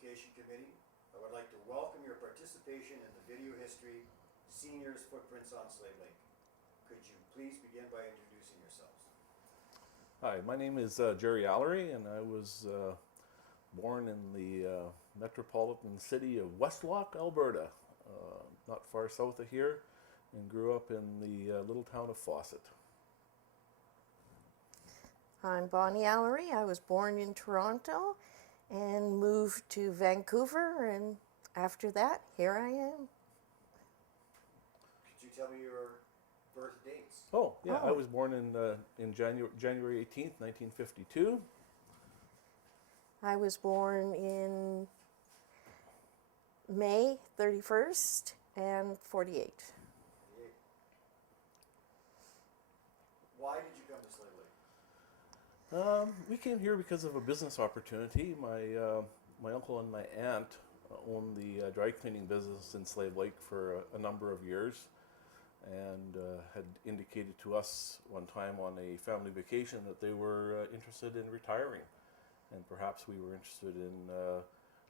Education Committee, I would like to welcome your participation in the video history, Seniors Footprints on Slave Lake. Could you please begin by introducing yourselves? Hi, my name is Gerry Allarie, and I was born in the metropolitan city of Westlock, Alberta, not far south of here, and grew up in the little town of Fawcett. I'm Bonnie Allarie. I was born in Toronto and moved to Vancouver, and after that, here I am. Could you tell me your birth dates? Oh, yeah, I Oh. was born in January 18th, 1952. I was born in May 31st and 48. Why did you come to Slave Lake? We came here because of a business opportunity. My uncle and my aunt owned the dry cleaning business in Slave Lake for a number of years, and had indicated to us one time on a family vacation that they were interested in retiring, and perhaps we were interested in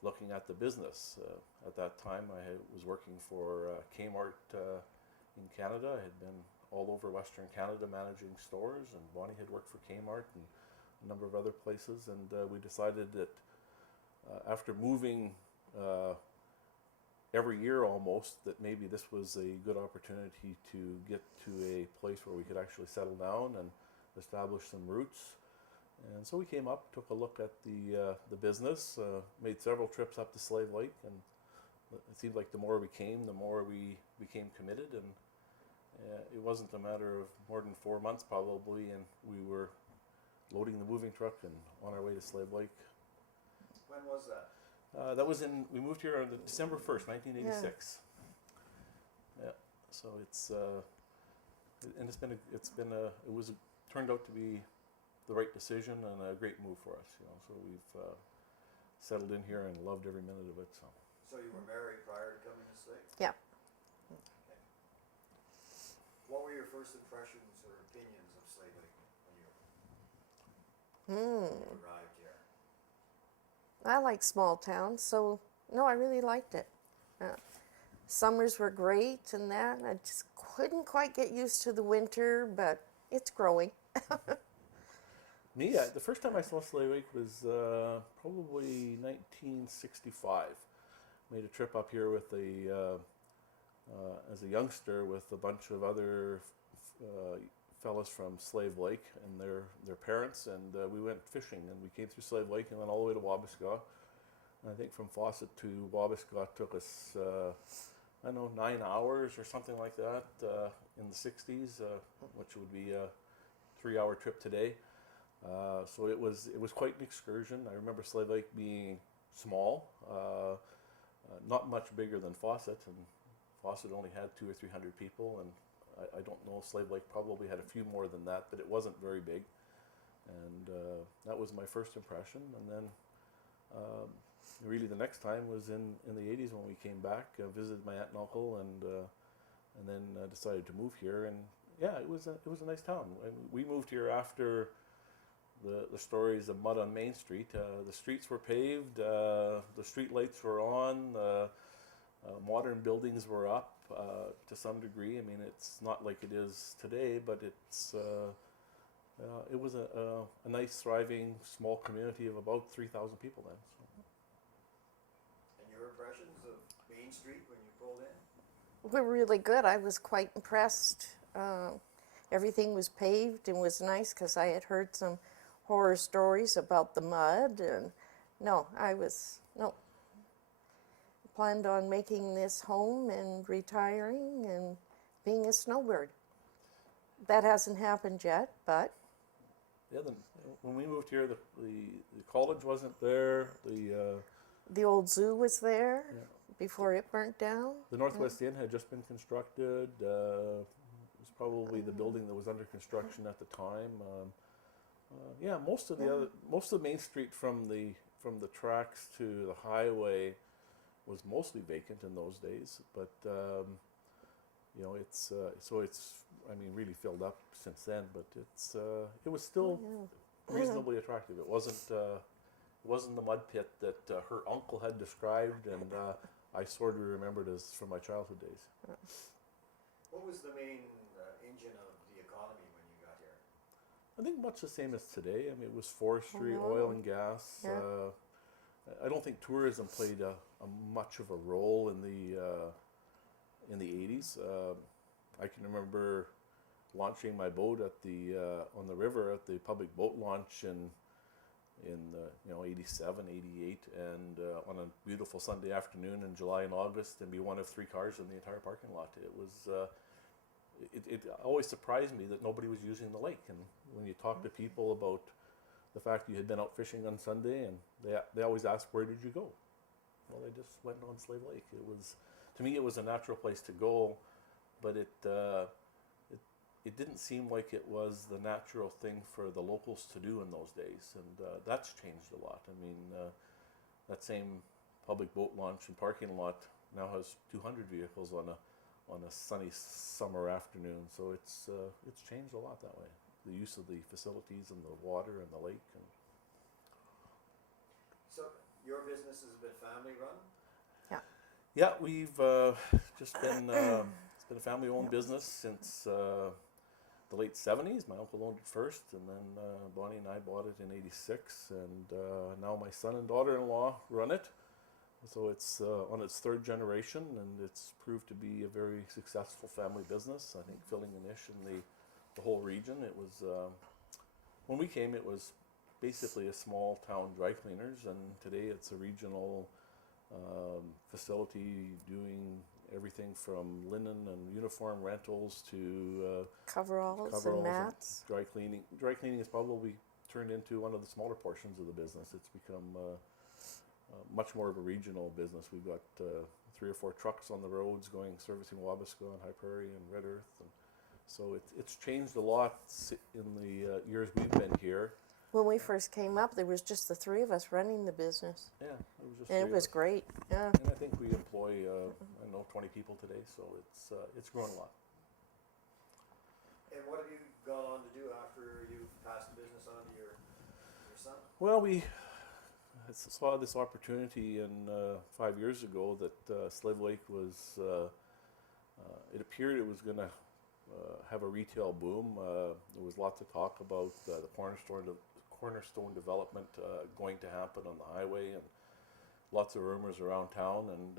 looking at the business. At that time, was working for Kmart in Canada. I had been all over Western Canada managing stores, and Bonnie had worked for Kmart and a number of other places, and we decided that after moving every year almost, that maybe this was a good opportunity to get to a place where we could actually settle down and establish some roots. And so we came up, took a look at the business, made several trips up to Slave Lake, and it seemed like the more we came, the more we became committed, and it wasn't a matter of more than 4 months probably, and we were loading the moving truck and on our way to Slave Lake. When was that? We moved here on December 1st, 1986. Yeah, so it turned out to be the right decision and a great move for us, so we've settled in here and loved every minute of it. So you were married prior to coming to Slave? Yeah. Okay. What were your first impressions or opinions of Slave Lake when you arrived here? I like small towns, so no, I really liked it. Summers were great and that. I just couldn't quite get used to the winter, but it's growing. The first time I saw Slave Lake was probably 1965. Made a trip up here with as a youngster with a bunch of other fellas from Slave Lake and their parents, and we went fishing, and we came through Slave Lake and went all the way to Wabasca. And I think from Fawcett to Wabasca took us, 9 hours or something like that in the 60s, which would be a 3-hour trip today. So it was quite an excursion. I remember Slave Lake being small, not much bigger than Fawcett, and Fawcett only had 200 or 300 people, and I don't know, Slave Lake probably had a few more than that, but it wasn't very big. And that was my first impression. And then really the next time was in the 80s when we came back, visited my aunt and uncle, and then decided to move here. And yeah, it was a nice town. And we moved here after the stories of mud on Main Street. The streets were paved, the street lights were on, modern buildings were up to some degree. I mean, it's not like it is today, but it was a nice, thriving, small community of about 3,000 people then. So. And your impressions of Main Street when you pulled in? We're really good. I was quite impressed. Everything was paved and was nice because I had heard some horror stories about the mud, and planned on making this home and retiring and being a snowbird. That hasn't happened yet, but Yeah, when we moved here, the college wasn't there. the old zoo was there before it burnt down. The Northwest Inn had just been constructed. It was probably the building that was under construction at the time. Most of the Main Street from the tracks to the highway was mostly vacant in those days, but it's really filled up since then. But it was still reasonably attractive. It wasn't wasn't the mud pit that her uncle had described, and I sort of remembered as from my childhood days. What was the main engine of the economy when you got here? I think much the same as today. I mean, it was forestry, Oh, oil and gas. yeah. I don't think tourism played a much of a role in the 80s. I can remember launching my boat at the on the river at the public boat launch in 87, 88, and on a beautiful Sunday afternoon in July and August, and be one of 3 cars in the entire parking lot. It was it always surprised me that nobody was using the lake. And when you talk to people about the fact you had been out fishing on Sunday, and they always ask, where did you go? Well, I just went on Slave Lake. It was, to me, it was a natural place to go, but it didn't seem like it was the natural thing for the locals to do in those days, and that's changed a lot. I mean, that same public boat launch and parking lot now has 200 vehicles on a sunny summer afternoon, so it's changed a lot that way. The use of the facilities and the water and the lake. And So your business has been family run? yeah, we've just been it's been a family-owned business since the late 70s. My uncle owned it first, and then Bonnie and I bought it in 86, and now my son and daughter-in-law run it. So it's on its 3rd generation, and it's proved to be a very successful family business. I think filling a niche in the whole region. It was, when we came, it was basically a small town dry cleaners, and today it's a regional facility doing everything from linen and uniform rentals to Coveralls and mats. dry cleaning. Dry cleaning has probably turned into one of the smaller portions of the business. It's become much more of a regional business. We've got 3 or 4 trucks on the roads going servicing Wabasca and High Prairie and Red Earth, and so it's changed a lot in the years we've been here. When we first came up, there was just the 3 of us running the business, Yeah, it was just and it 3 of was us. great. Yeah. And I think we employ I don't know, 20 people today, so it's grown a lot. And what have you gone on to do after you passed the business on to your son? Well, we saw this opportunity in 5 years ago that Slave Lake was. It appeared it was going to have a retail boom. There was lots of talk about the cornerstone development going to happen on the highway, and lots of rumors around town. And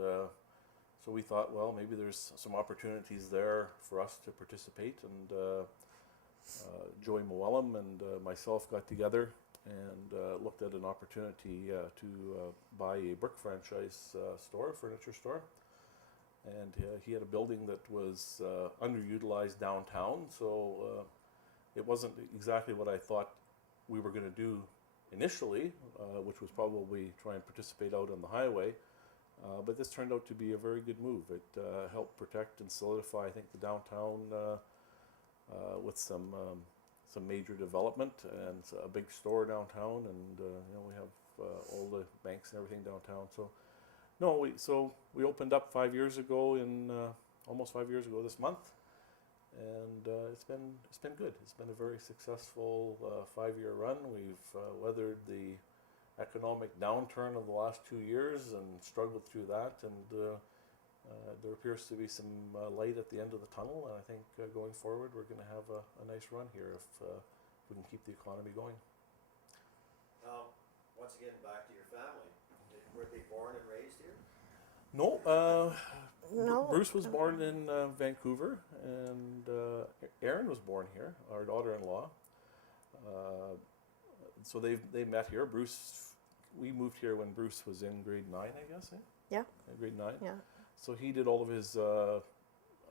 so we thought, well, maybe there's some opportunities there for us to participate. And Joey Moellem and myself got together and looked at an opportunity to buy a brick franchise store, furniture store. And he had a building that was underutilized downtown, so it wasn't exactly what I thought we were going to do initially, which was probably try and participate out on the highway. But this turned out to be a very good move. It helped protect and solidify, I think, the downtown with some major development and a big store downtown, and we have all the banks and everything downtown. So we opened up 5 years ago almost 5 years ago this month, and it's been good. It's been a very successful 5-year run. We've weathered the economic downturn of the last 2 years and struggled through that, and there appears to be some light at the end of the tunnel, and I think going forward we're going to have a nice run here if we can keep the economy going. Once again, back to your family. Were they born and raised here? No, No. Bruce was born in Vancouver, and Erin was born here, our daughter-in-law. So they met here. We moved here when Bruce was in grade 9, I guess. Yeah. In grade 9. Yeah. So he did all of his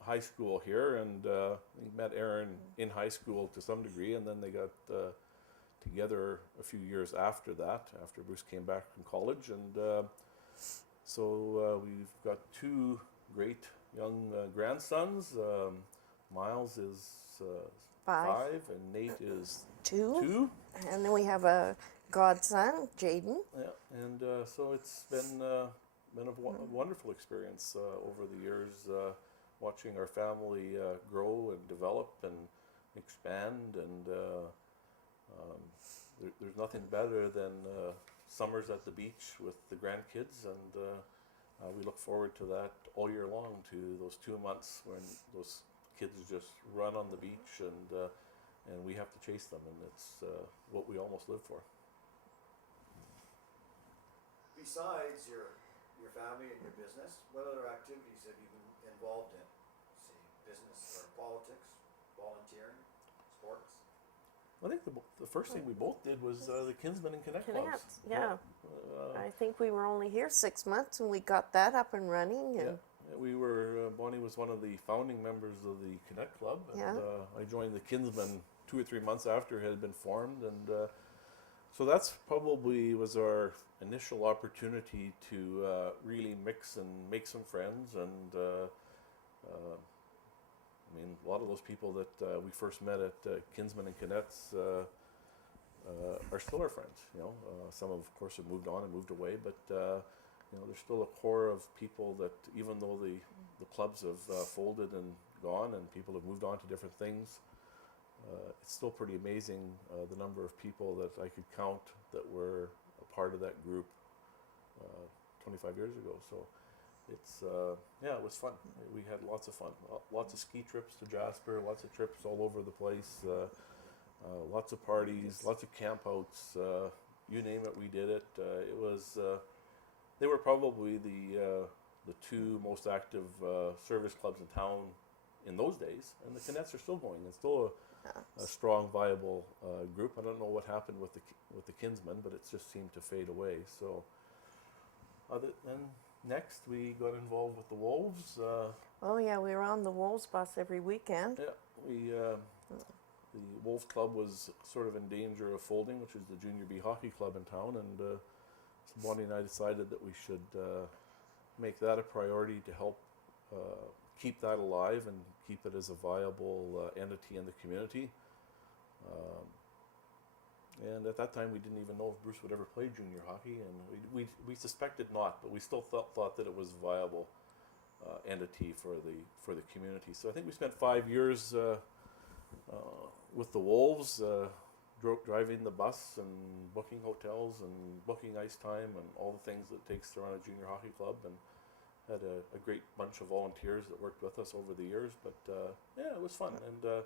high school here, and he met Erin in high school to some degree, and then they got together a few years after that, after Bruce came back from college, and so we've got 2 great young grandsons. Miles is 5, and Nate is 2. And then we have a godson, Jaden. Yeah, and so it's been a wonderful experience over the years, watching our family grow and develop and expand, and there's nothing better than summers at the beach with the grandkids, and we look forward to that all year long, to those 2 months when those kids just run on the beach, and we have to chase them, and it's what we almost live for. Besides your family and your business, what other activities have you been involved in? Say business or politics, volunteering, sports? I think the first thing we both did was the Kinsmen and Connect clubs. Connect, yeah. Uh, I think we were only here 6 months and we got that up and running. And yeah, we were. Bonnie was one of the founding members of the Connect Club, and Yeah. I joined the Kinsmen 2 or 3 months after it had been formed, and so that's probably was our initial opportunity to really mix and make some friends, and I mean, a lot of those people that we first met at Kinsmen and Connects are still our friends. You know, some of course have moved on and moved away, but you know, there's still a core of people that, even though the clubs have folded and gone, and people have moved on to different things, it's still pretty amazing the number of people that I could count that were a part of that group 25 years ago. So it's yeah, it was fun. We had lots of fun, lots of ski trips to Jasper, lots of trips all over the place, lots of parties, lots of campouts, you name it, we did it. It was they were probably the two most active service clubs in town in those days, and the Cadets are still going. It's still a strong, viable group. I don't know what happened with the Kinsmen, but it just seemed to fade away. So, then next we got involved with the Wolves. Oh yeah, we were on the Wolves bus every weekend. Yeah, the Wolves Club was sort of in danger of folding, which is the Junior B Hockey Club in town, and so Bonnie and I decided that we should make that a priority to help keep that alive and keep it as a viable entity in the community. And at that time, we didn't even know if Bruce would ever play junior hockey, and we suspected not, but we still thought that it was a viable entity for the community. So I think we spent 5 years with the Wolves, driving the bus and booking hotels and booking ice time and all the things that it takes to run a junior hockey club, and had a great bunch of volunteers that worked with us over the years. But yeah, it was fun, and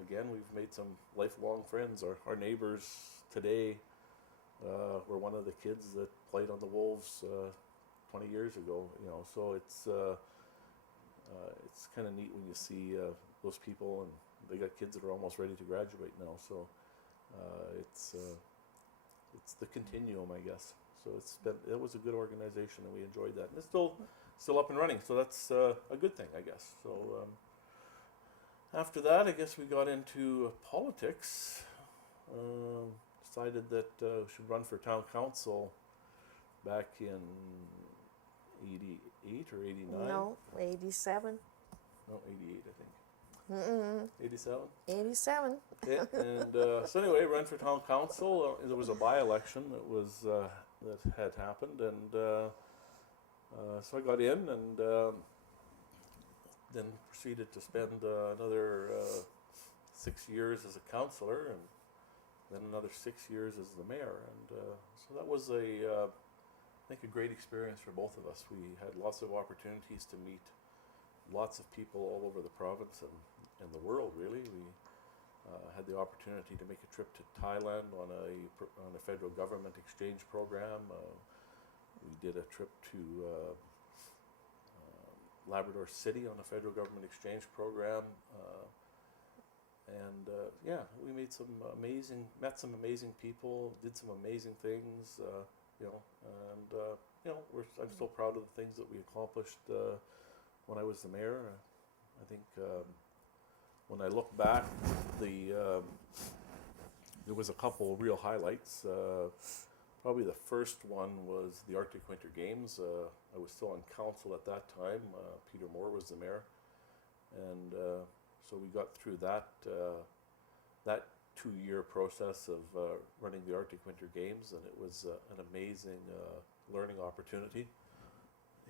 again, we've made some lifelong friends. Our neighbors today were one of the kids that played on the Wolves 20 years ago. You know, so it's kind of neat when you see those people, and they got kids that are almost ready to graduate now. So it's the continuum, I guess. So it was a good organization, and we enjoyed that, and it's still up and running. So that's a good thing, I guess. So. After that, I guess we got into politics. Decided that we should run for town council back in 88 or 89? No, 87. No, 88, I think. 87? 87. Okay, and so anyway, ran for town council. There was a by-election that had happened, and so I got in, and then proceeded to spend another 6 years as a councillor, and then another 6 years as the mayor. And so that was I think a great experience for both of us. We had lots of opportunities to meet lots of people all over the province and the world, really. We had the opportunity to make a trip to Thailand on a federal government exchange program. We did a trip to Labrador City on a federal government exchange program, and yeah, we met some amazing people, did some amazing things, you know, and you know, I'm still proud of the things that we accomplished when I was the mayor. I think when I look back, there was a couple real highlights. Probably the first one was the Arctic Winter Games. I was still on council at that time. Peter Moore was the mayor, and so we got through that 2-year process of running the Arctic Winter Games, and it was an amazing learning opportunity.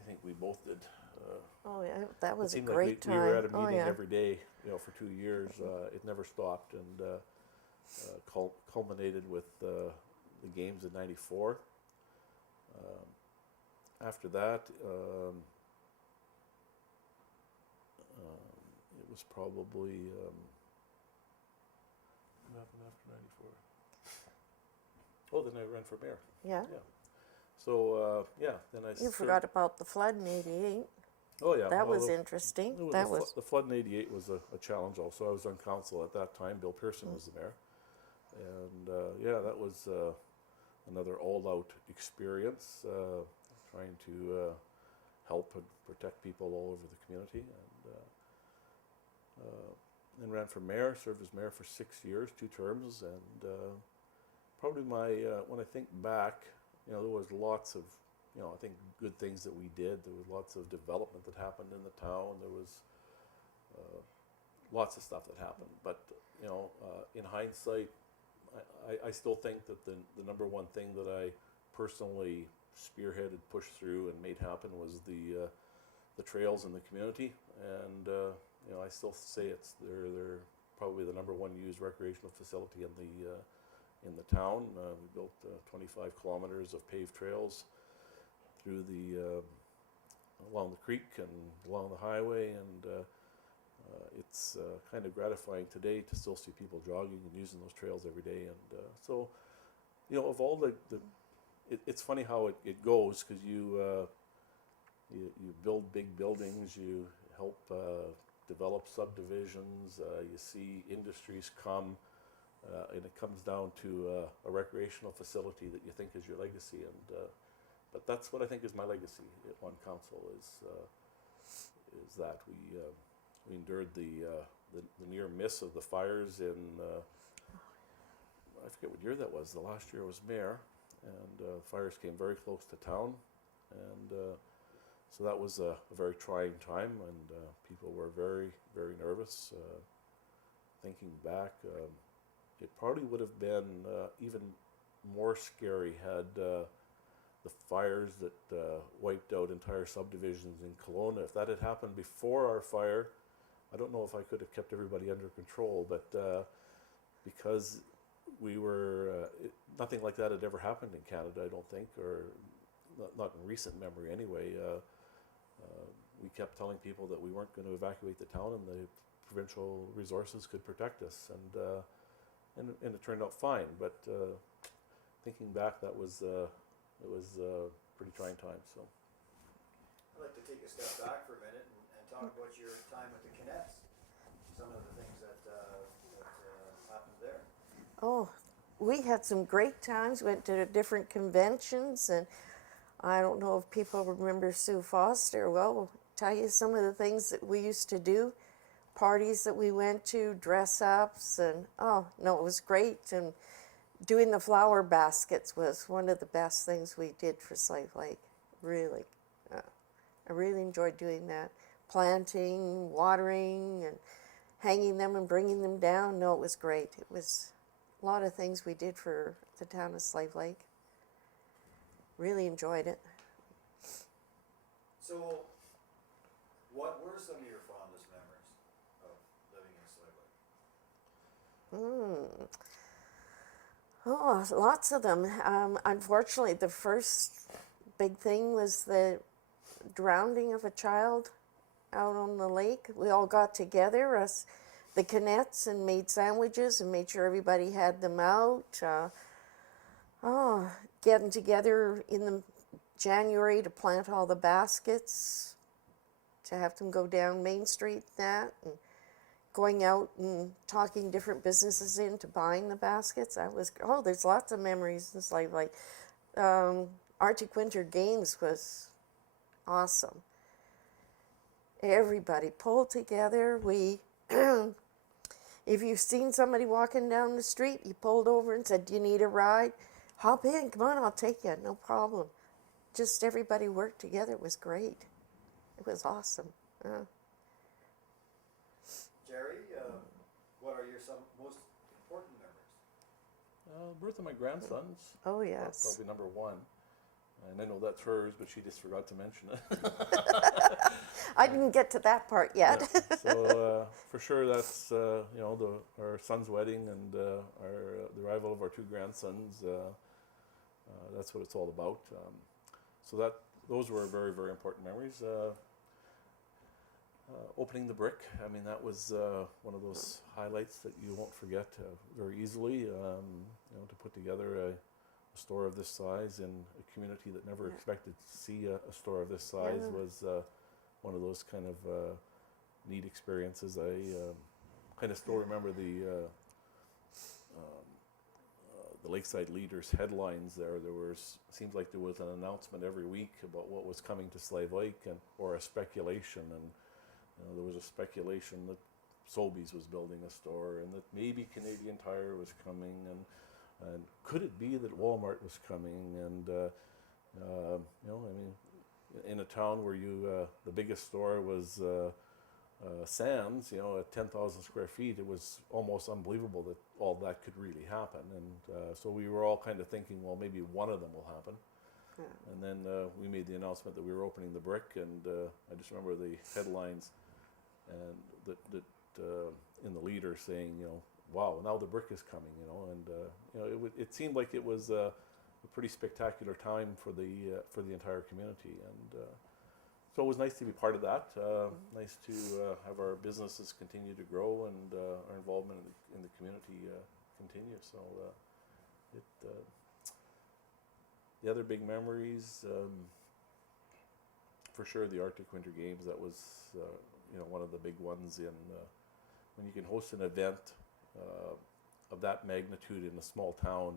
I think we both did. Oh yeah, that was a seemed great like time. we were at a meeting oh, yeah. every day, you know, for 2 years. It never stopped, and culminated with the games in '94. After that, it was probably what happened after '94? Oh, then I ran for mayor. Yeah. Yeah. So then I. You forgot about the flood in '88. Oh yeah. That well, was the- interesting. It was That was the flood in '88 was a challenge. Also, I was on council at that time. Bill Pearson was the mayor, and that was another all-out experience, trying to help and protect people all over the community, and then ran for mayor. Served as mayor for 6 years, 2 terms, and probably my when I think back, there was lots of I think good things that we did. There was lots of development that happened in the town. There was lots of stuff that happened. But in hindsight, I still think that the number one thing that I personally spearheaded, pushed through, and made happen was the trails in the community. And I still say they're probably the number one used recreational facility in the town. We built 25 kilometers of paved trails through along the creek and along the highway, and it's kind of gratifying today to still see people jogging and using those trails every day. And so, of all it's funny how it goes, because you build big buildings, you help develop subdivisions, you see industries come, and it comes down to a recreational facility that you think is your legacy. And but that's what I think is my legacy on council, is that we endured the near miss of the fires in I forget what year that was. The last year I was mayor, and fires came very close to town, and so that was a very trying time, and people were very, very nervous. Thinking back, it probably would have been even more scary had the fires that wiped out entire subdivisions in Kelowna. If that had happened before our fire, I don't know if I could have kept everybody under control, but because we were, nothing like that had ever happened in Canada, I don't think, or not in recent memory anyway. We kept telling people that we weren't going to evacuate the town, and the provincial resources could protect us, and it turned out fine. But thinking back, it was a pretty trying time. So I'd like to take a step back for a minute and talk about your time with the Cadets. Some of the things that happened there. Oh, we had some great times. Went to different conventions, and I don't know if people remember Sue Foster. Well, we'll tell you some of the things that we used to do, parties that we went to, dress ups, and it was great. And doing the flower baskets was one of the best things we did for Slave Lake. Really, I really enjoyed doing that. Planting, watering, and hanging them and bringing them down. No, it was great. It was a lot of things we did for the town of Slave Lake. Really enjoyed it. So, what were some of your fondest memories of living in Slave Lake? Oh, lots of them. Unfortunately, the first big thing was the drowning of a child out on the lake. We all got together, us, the Canettes, and made sandwiches and made sure everybody had them out. Getting together in the January to plant all the baskets, to have them go down Main Street, and going out and talking different businesses into buying the baskets. That was, there's lots of memories. It's like Arctic Winter Games was awesome. Everybody pulled together. We, if you've seen somebody walking down the street, you pulled over and said, "Do you need a ride? Hop in, come on, I'll take you, no problem." Just everybody worked together. It was great. It was awesome. Jerry, what are your most important memories? birth of my grandsons. Oh, yes. Probably number one. And I know that's hers, but she just forgot to mention it. I didn't get to that part yet. Yeah. So for sure, that's our son's wedding and the arrival of our two grandsons. That's what it's all about. So those were very, very important memories. Opening the brick, I mean, that was one of those highlights that you won't forget very easily. To put together a store of this size in a community that never expected to see a store of this size was one of those kind of neat experiences. I kind of still remember the Lakeside Leaders headlines there. Seems like there was an announcement every week about what was coming to Slave Lake, or a speculation. And there was a speculation that Sobeys was building a store, and that maybe Canadian Tire was coming, and could it be that Walmart was coming? And I mean, in a town where the biggest store was Sam's, at 10,000 square feet, it was almost unbelievable that all that could really happen. And so we were all kind of thinking, well, maybe one of them will happen. Yeah. And then we made the announcement that we were opening the brick, and I just remember the headlines and that in the Leader saying, wow, now the brick is coming, and it seemed like it was a pretty spectacular time for the entire community, and so it was nice to be part of that. Nice to have our businesses continue to grow, and our involvement in the community continue. So the other big memories, for sure, the Arctic Winter Games. That was one of the big ones when you can host an event of that magnitude in a small town.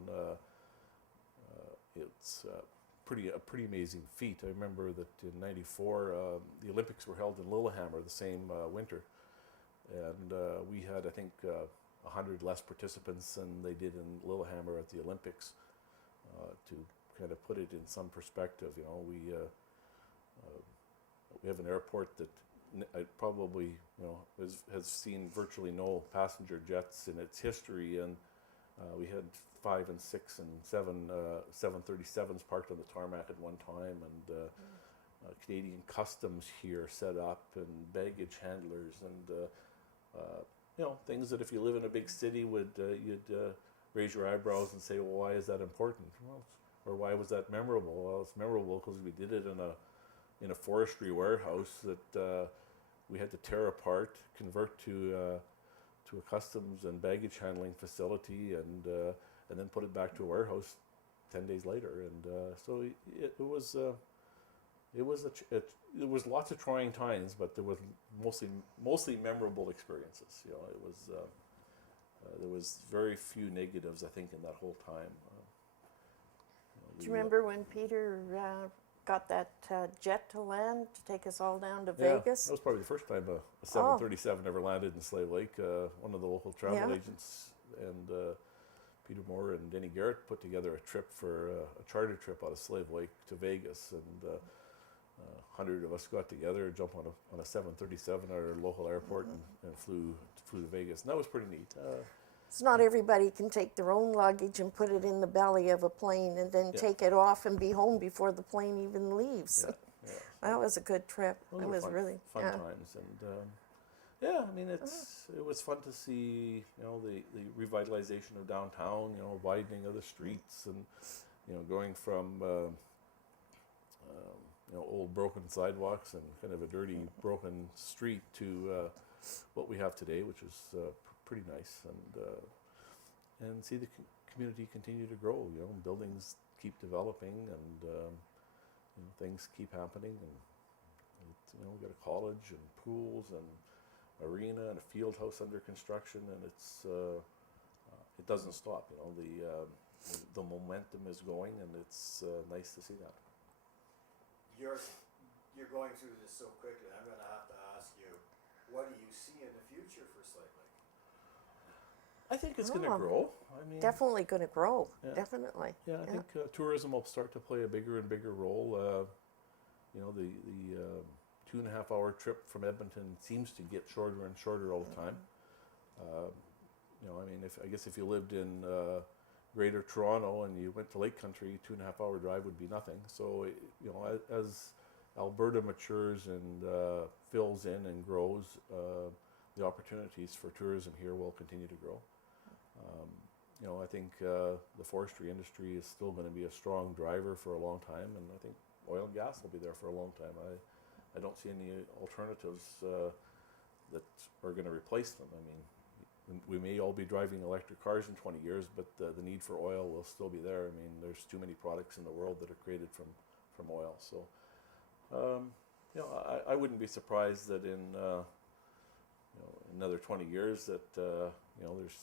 It's a pretty amazing feat. I remember that in '94 the Olympics were held in Lillehammer the same winter, and we had, I think, 100 less participants than they did in Lillehammer at the Olympics. To kind of put it in some perspective, we have an airport that probably has seen virtually no passenger jets in its history, and we had 5 and 6 and 7 737s parked on the tarmac at one time, and Canadian Customs here set up, and baggage handlers, and things that if you live in a big city you'd raise your eyebrows and say, well, why is that important? Or why was that memorable? Well, it's memorable because we did it in a forestry warehouse that we had to tear apart, convert to a customs and baggage handling facility, and then put it back to a warehouse 10 days later. And so it was lots of trying times, but there was mostly memorable experiences. There was very few negatives, I think, in that whole time. Do you remember when Peter got that jet to land to take us all down to Yeah, Vegas? that was probably the first time a 737 ever landed in Slave Lake. One of the local travel agents and Peter Moore and Denny Garrett put together a trip for a charter trip out of Slave Lake to Vegas, and 100 of us got together, jumped on a 737 at our local airport, and flew to Vegas, and that was pretty neat. It's not everybody can take their own luggage and put it in the belly of a plane and then take it off and be home before the plane even leaves. Yeah. That was a good trip. Those It were was fun, really fun times, and I mean, it was fun to see the revitalization of downtown, widening of the streets, and going from old broken sidewalks and kind of a dirty broken street to what we have today, which is pretty nice, and see the community continue to grow. Buildings keep developing, and things keep happening, and we got a college and pools and arena and a field house under construction, and it doesn't stop. The momentum is going, and it's nice to see that. You're going through this so quickly. I'm going to have to ask you, what do you see in the future for Slave Lake? I think it's going to grow. I mean, definitely going to grow. Yeah. Definitely. Yeah, I think tourism will start to play a bigger and bigger role. The 2.5-hour trip from Edmonton seems to get shorter and shorter all the time. I mean, if you lived in Greater Toronto and you went to Lake Country, 2.5-hour drive would be nothing. So, as Alberta matures and fills in and grows, the opportunities for tourism here will continue to grow. I think the forestry industry is still going to be a strong driver for a long time, and I think oil and gas will be there for a long time. I don't see any alternatives that are going to replace them. I mean, we may all be driving electric cars in 20 years, but the need for oil will still be there. I mean, there's too many products in the world that are created from oil. So, I wouldn't be surprised that in another 20 years that there's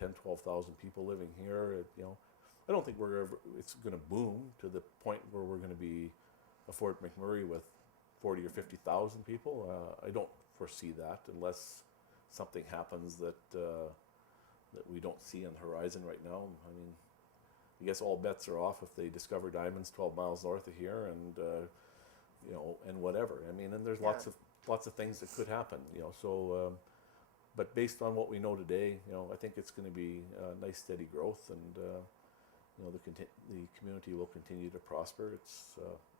10, 12,000 people living here. I don't think it's going to boom to the point where we're going to be a Fort McMurray with 40 or 50,000 people. I don't foresee that unless something happens that we don't see on the horizon right now. I mean, I guess all bets are off if they discover diamonds 12 miles north of here, and and whatever. I mean, and there's lots of things that could happen. So. But based on what we know today, I think it's going to be nice, steady growth, and the community will continue to prosper. It's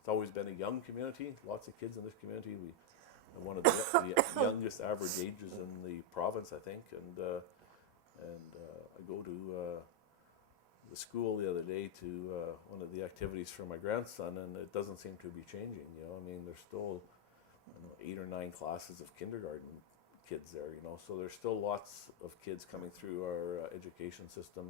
always been a young community, lots of kids in this community. We have one of the youngest average ages in the province, I think, and I go to the school the other day to one of the activities for my grandson, and it doesn't seem to be changing. I mean, there's still 8 or 9 classes of kindergarten kids there, so there's still lots of kids coming through our education system,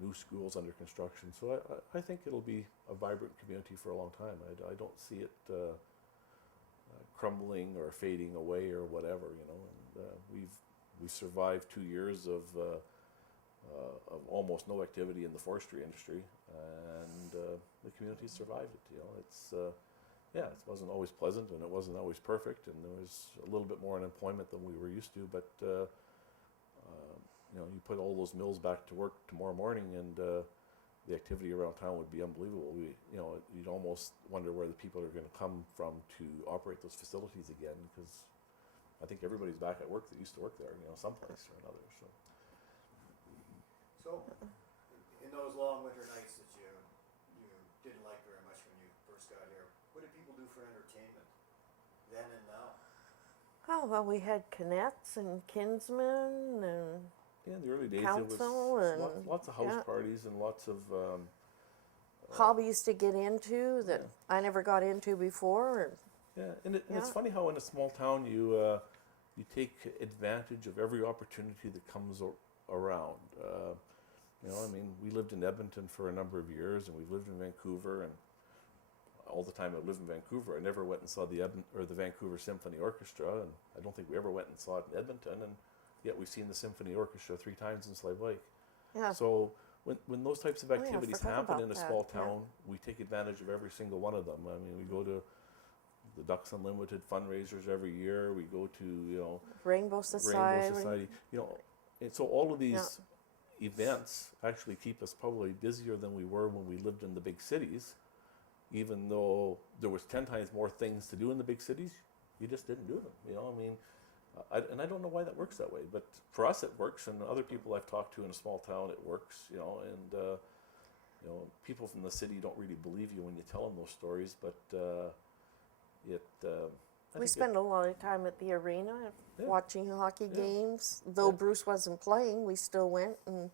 new schools under construction. So I think it'll be a vibrant community for a long time. I don't see it crumbling or fading away or whatever, and we've survived 2 years of almost no activity in the forestry industry, and the community survived it. It wasn't always pleasant, and it wasn't always perfect, and there was a little bit more unemployment than we were used to, but you put all those mills back to work tomorrow morning, and the activity around town would be unbelievable. You'd almost wonder where the people are going to come from to operate those facilities again, because I think everybody's back at work that used to work there, someplace or another. So, in those long winter nights that you didn't like very much when you first got here, what did people do for entertainment then and now? Oh, well, we had Canettes and Kinsmen and in the early days, Council it was and lots of house parties and lots of hobbies to get into that I never got into before. And it's funny how in a small town you take advantage of every opportunity that comes around. I mean, we lived in Edmonton for a number of years, and we've lived in Vancouver, and all the time I lived in Vancouver, I never went and saw the Vancouver Symphony Orchestra, and I don't think we ever went and saw it in Edmonton, and yet we've seen the Symphony Orchestra 3 times in Slave Lake. Yeah. So when those types of activities happen in a small that, town, we take advantage of every single one of them. I mean, we go to the Ducks Unlimited fundraisers every year. We go to Rainbow Society. And so all of these events actually keep us probably busier than we were when we lived in the big cities. Even though there was 10 times more things to do in the big cities, you just didn't do them. I mean, I don't know why that works that way, but for us it works, and other people I've talked to in a small town it works. And people from the city don't really believe you when you tell them those stories, but we spend a lot of time at the arena watching hockey games. Though Bruce wasn't playing, we still went and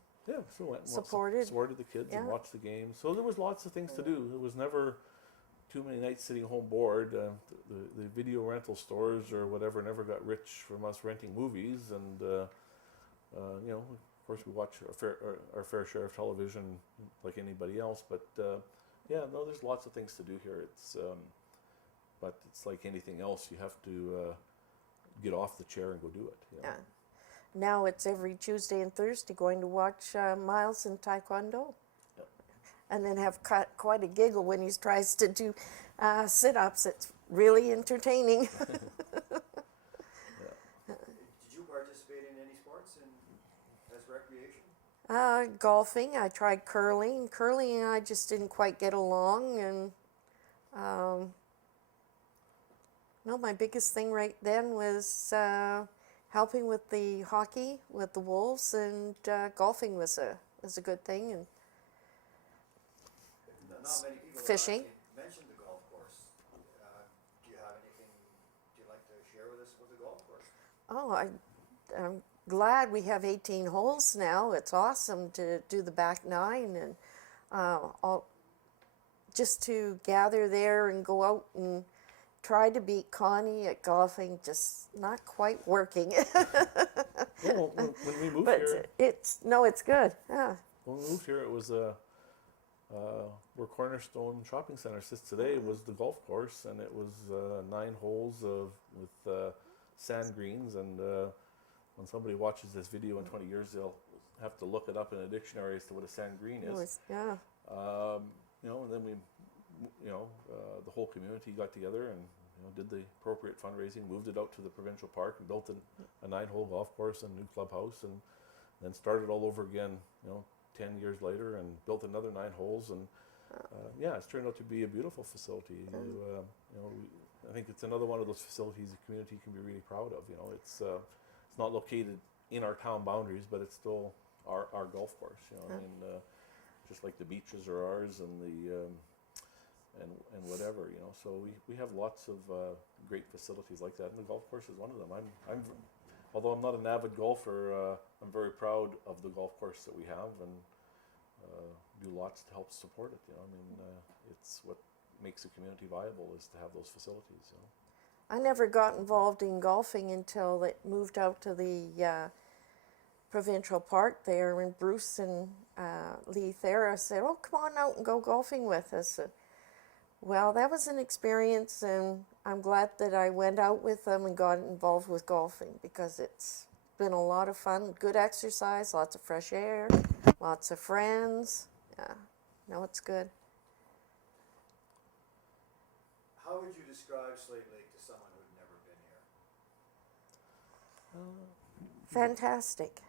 supported the kids and watched the games. So there was lots of things to do. There was never too many nights sitting home bored. The video rental stores or whatever never got rich from us renting movies, and of course we watch our fair share of television like anybody else. But there's lots of things to do here. But it's like anything else. You have to get off the chair and go do it. Yeah. Now it's every Tuesday and Thursday going to watch Miles in Taekwondo. Yep. And then have quite a giggle when he tries to do sit-ups. It's really entertaining. Did you participate in any sports as recreation? Golfing. I tried curling. Curling and I just didn't quite get along. And no, my biggest thing right then was helping with the hockey with the Wolves, and golfing was a good thing, and not many people fishing. Mentioned the golf course. Do you have anything you'd like to share with us about the golf course? Oh, I'm glad we have 18 holes now. It's awesome to do the back 9 and all, just to gather there and go out and try to beat Connie at golfing, just not quite working. Well, when we moved But here, it's good. Yeah. when we moved here, it was where Cornerstone Shopping Center sits today was the golf course, and it was 9 holes with sand greens. And when somebody watches this video in 20 years, they'll have to look it up in a dictionary as to what a sand green It is. was, yeah. And then we, the whole community got together and did the appropriate fundraising, moved it out to the provincial park, and built a 9-hole golf course and a new clubhouse, and then started all over again. 10 years later, and built another 9 holes, and it's turned out to be a beautiful facility. I think it's another one of those facilities the community can be really proud of. It's not located in our town boundaries, but it's still our golf course. Just like the beaches are ours, and the and whatever. So we have lots of great facilities like that, and the golf course is one of them. Although I'm not an avid golfer, I'm very proud of the golf course that we have, and do lots to help support it. It's what makes a community viable is to have those facilities. I never got involved in golfing until it moved out to the provincial park there, and Bruce and Lee Thera said, "Oh, come on out and go golfing with us." Well, that was an experience, and I'm glad that I went out with them and got involved with golfing, because it's been a lot of fun, good exercise, lots of fresh air, lots of friends. Yeah, no, it's good. How would you describe Slave Lake to someone who'd never been here? Fantastic.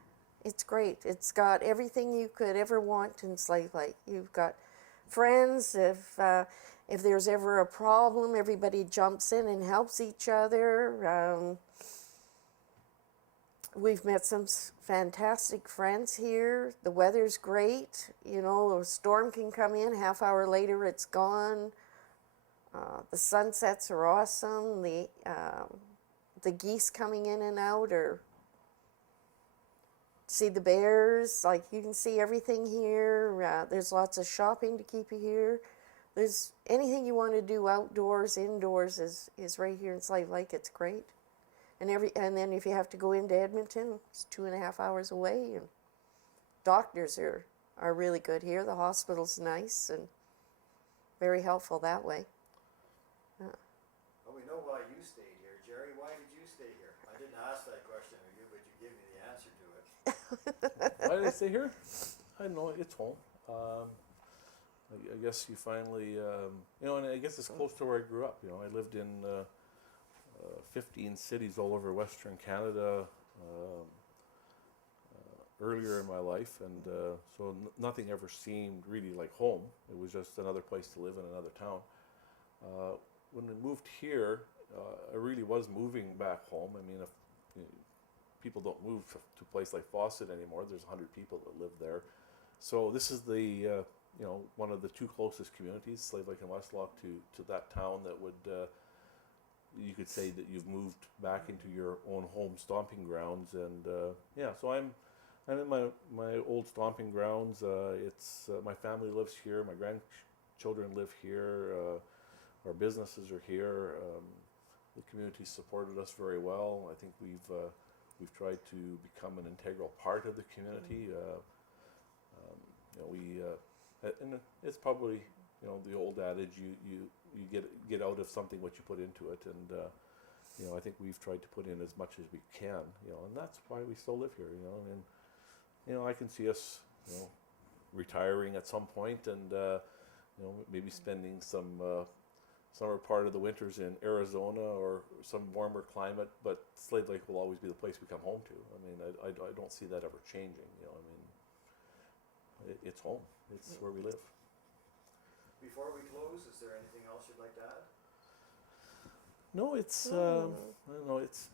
It's great. It's got everything you could ever want in Slave Lake. You've got friends. If there's ever a problem, everybody jumps in and helps each other. We've met some fantastic friends here. The weather's great. A storm can come in, half hour later it's gone. The sunsets are awesome. The geese coming in and out, or see the bears. Like, you can see everything here. There's lots of shopping to keep you here. There's anything you want to do outdoors, indoors is right here in Slave Lake. It's great. And then if you have to go into Edmonton, it's 2.5 hours away. And doctors are really good here. The hospital's nice and very helpful that way. Well, we know why you stayed here. Gerry, why did you stay here? I didn't ask that question of you, but you gave me the answer to it. Why did I stay here? I don't know. It's home. I guess you finally, and I guess it's close to where I grew up. I lived in 15 cities all over Western Canada earlier in my life, and so nothing ever seemed really like home. It was just another place to live in another town. When we moved here, I really was moving back home. If people don't move to a place like Fawcett anymore, there's 100 people that live there. So this is the one of the 2 closest communities, Slave Lake and Westlock, to that town that would, you could say that you've moved back into your own home stomping grounds. And so I'm in my old stomping grounds. It's my family lives here, my grandchildren live here, our businesses are here. The community supported us very well. I think we've tried to become an integral part of the community. And it's probably the old adage, you get out of something what you put into it, and I think we've tried to put in as much as we can, and that's why we still live here, and I can see us retiring at some point, and maybe spending some summer part of the winters in Arizona or some warmer climate, but Slave Lake will always be the place we come home to. I don't see that ever changing. It's home. It's where we live. Before we close, is there anything else you'd like to add? No, it's I don't know. It's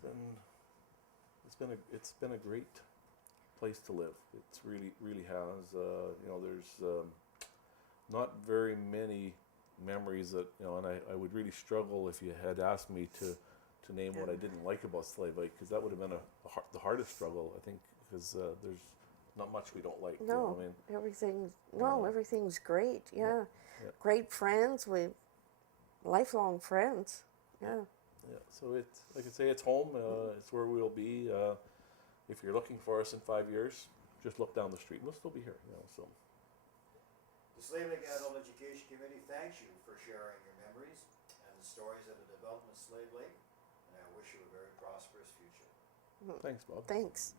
been a great place to live. It's really has. There's not very many memories that and I would really struggle if you had asked me to to name what I didn't like about Slave Lake, because that would have been the hardest struggle, I think, because there's not much we don't like. You know No, what I mean? everything's great. Yeah. Yeah. Great friends. We lifelong friends. Yeah. Yeah, so it's like I say, it's home. It's where we'll be. If you're looking for us in 5 years, just look down the street. We'll still be here. You know, so The Slave Lake Adult Education Committee thanks you for sharing your memories and the stories of the development of Slave Lake, and I wish you a very prosperous future. thanks, Bob. Thanks.